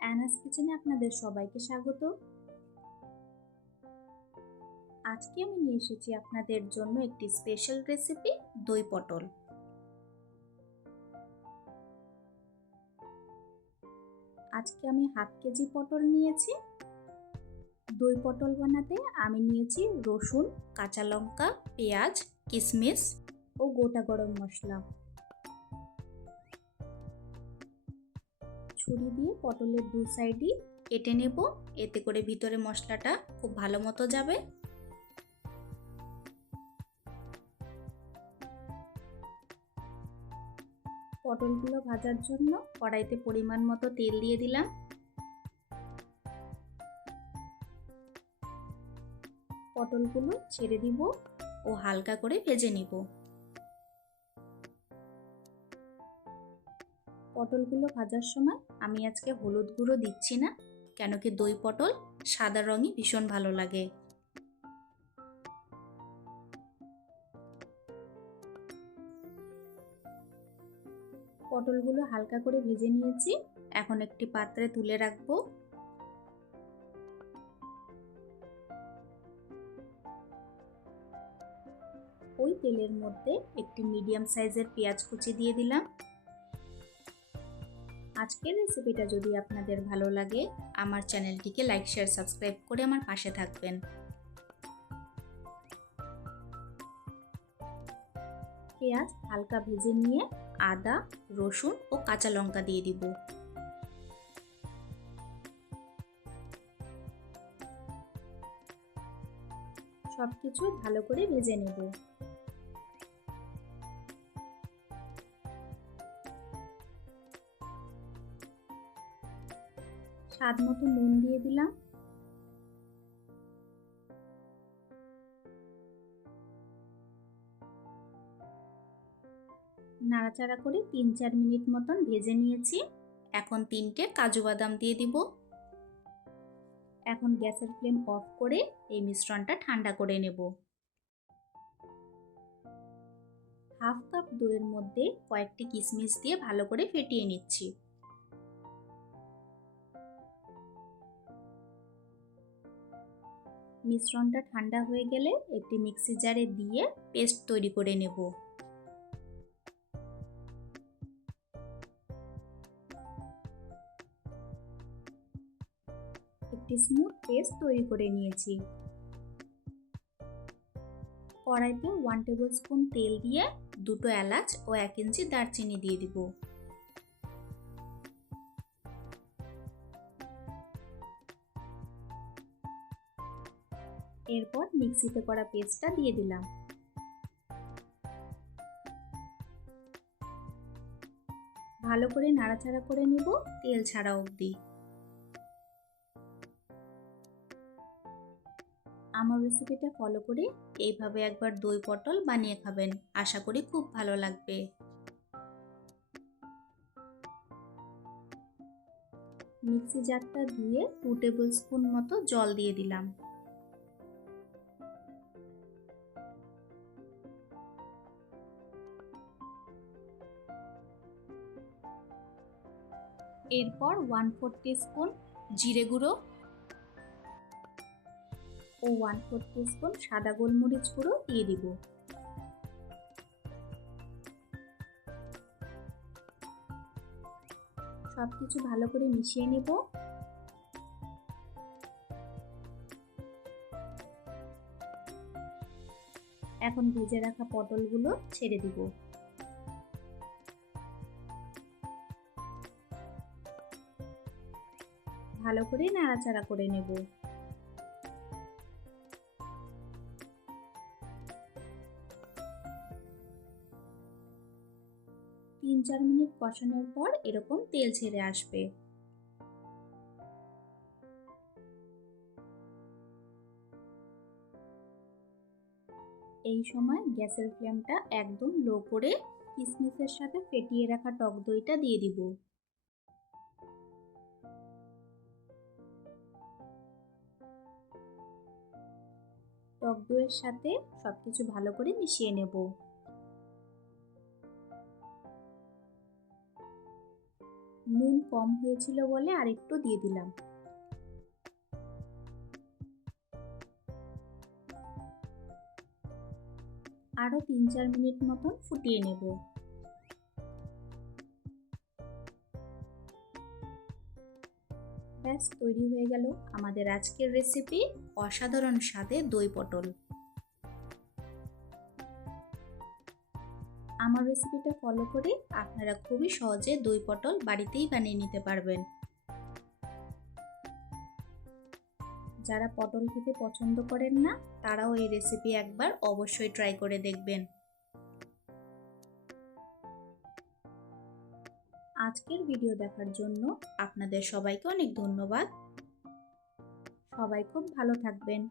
অ্যানাস কিচেনে আপনাদের সবাইকে স্বাগত। আজকে আমি নিয়ে এসেছি আপনাদের জন্য একটি স্পেশাল রেসিপি, দই পটল। আজকে আমি হাফ কেজি পটল নিয়েছি। দই পটল বানাতে আমি নিয়েছি রসুন, কাঁচা লঙ্কা, পেঁয়াজ, কিশমিশ ও গোটা গরম মশলা। ছুরি দিয়ে পটলের দু সাইডই কেটে নেব, এতে করে ভিতরে মশলাটা খুব ভালো মতো যাবে। পটলগুলো ভাজার জন্য কড়াইতে পরিমাণ মতো তেল দিয়ে দিলাম। পটলগুলো ছেড়ে দিব ও হালকা করে ভেজে নিব। পটলগুলো ভাজার সময় আমি আজকে হলুদ গুঁড়ো দিচ্ছি না, কেন কি দই পটল সাদা রঙই ভীষণ ভালো লাগে। পটলগুলো হালকা করে ভেজে নিয়েছি, এখন একটি পাত্রে তুলে রাখবো। ওই তেলের মধ্যে একটি মিডিয়াম সাইজের পেঁয়াজ কুচি দিয়ে দিলাম। আজকের রেসিপিটা যদি আপনাদের ভালো লাগে, আমার চ্যানেলটিকে লাইক, শেয়ার, সাবস্ক্রাইব করে আমার পাশে থাকবেন। পেঁয়াজ হালকা ভেজে নিয়ে আদা, রসুন ও কাঁচা লঙ্কা দিয়ে দিব। সবকিছু ভালো করে ভেজে নেব। স্বাদ মতো নুন দিয়ে দিলাম। নাড়াচাড়া করে 3-4 মিনিট মতন ভেজে নিয়েছি। এখন 3টে কাজু বাদাম দিয়ে দিব। এখন গ্যাসের ফ্লেম অফ করে এই মিশ্রণটা ঠান্ডা করে নেব। হাফ কাপ দইয়ের মধ্যে কয়েকটি কিশমিশ দিয়ে ভালো করে ফেটিয়ে নিচ্ছি। মিশ্রণটা ঠান্ডা হয়ে গেলে একটি মিক্সি জারে দিয়ে পেস্ট তৈরি করে নেব। একটি স্মুথ পেস্ট তৈরি করে নিয়েছি। কড়াইতে 1 টেবিল স্পুন তেল দিয়ে 2টো এলাচ ও 1 ইঞ্চি দারচিনি দিয়ে দিব। এরপর মিক্সিতে করা পেস্টটা দিয়ে দিলাম। ভালো করে নাড়াচাড়া করে নিব তেল ছাড়া অবধি। আমার রেসিপিটা ফলো করে এইভাবে একবার দই পটল বানিয়ে খাবেন, আশা করি খুব ভালো লাগবে। মিক্সি জারটা ধুয়ে 2 টেবিল স্পুন মতো জল দিয়ে দিলাম। এরপর 1/4 টিস্পুন জিরে গুঁড়ো ও 1/4 টিস্পুন সাদা গোলমরিচ গুঁড়ো দিয়ে দিব। সবকিছু ভালো করে মিশিয়ে নেব। এখন ভেজে রাখা পটলগুলো ছেড়ে দিব। ভালো করে নাড়াচাড়া করে নেব। তিন 4 মিনিট কষানোর পর এরকম তেল ছেড়ে আসবে। এই সময় গ্যাসের ফ্লেমটা একদম লো করে কিশমিশের সাথে ফেটিয়ে রাখা টক দইটা দিয়ে দিব। টক দইয়ের সাথে সবকিছু ভালো করে মিশিয়ে নেব। নুন কম হয়েছিল বলে আরেকটু দিয়ে দিলাম। আরও 3-4 মিনিট মতন ফুটিয়ে নেব। ব্যাস তৈরি হয়ে গেল আমাদের আজকের রেসিপি অসাধারণ স্বাদে দই পটল। আমার রেসিপিটা ফলো করে আপনারা খুবই সহজে দই পটল বাড়িতেই বানিয়ে নিতে পারবেন। যারা পটল খেতে পছন্দ করেন না তারাও এই রেসিপি একবার অবশ্যই ট্রাই করে দেখবেন। আজকের ভিডিও দেখার জন্য আপনাদের সবাইকে অনেক ধন্যবাদ। সবাই খুব ভালো থাকবেন।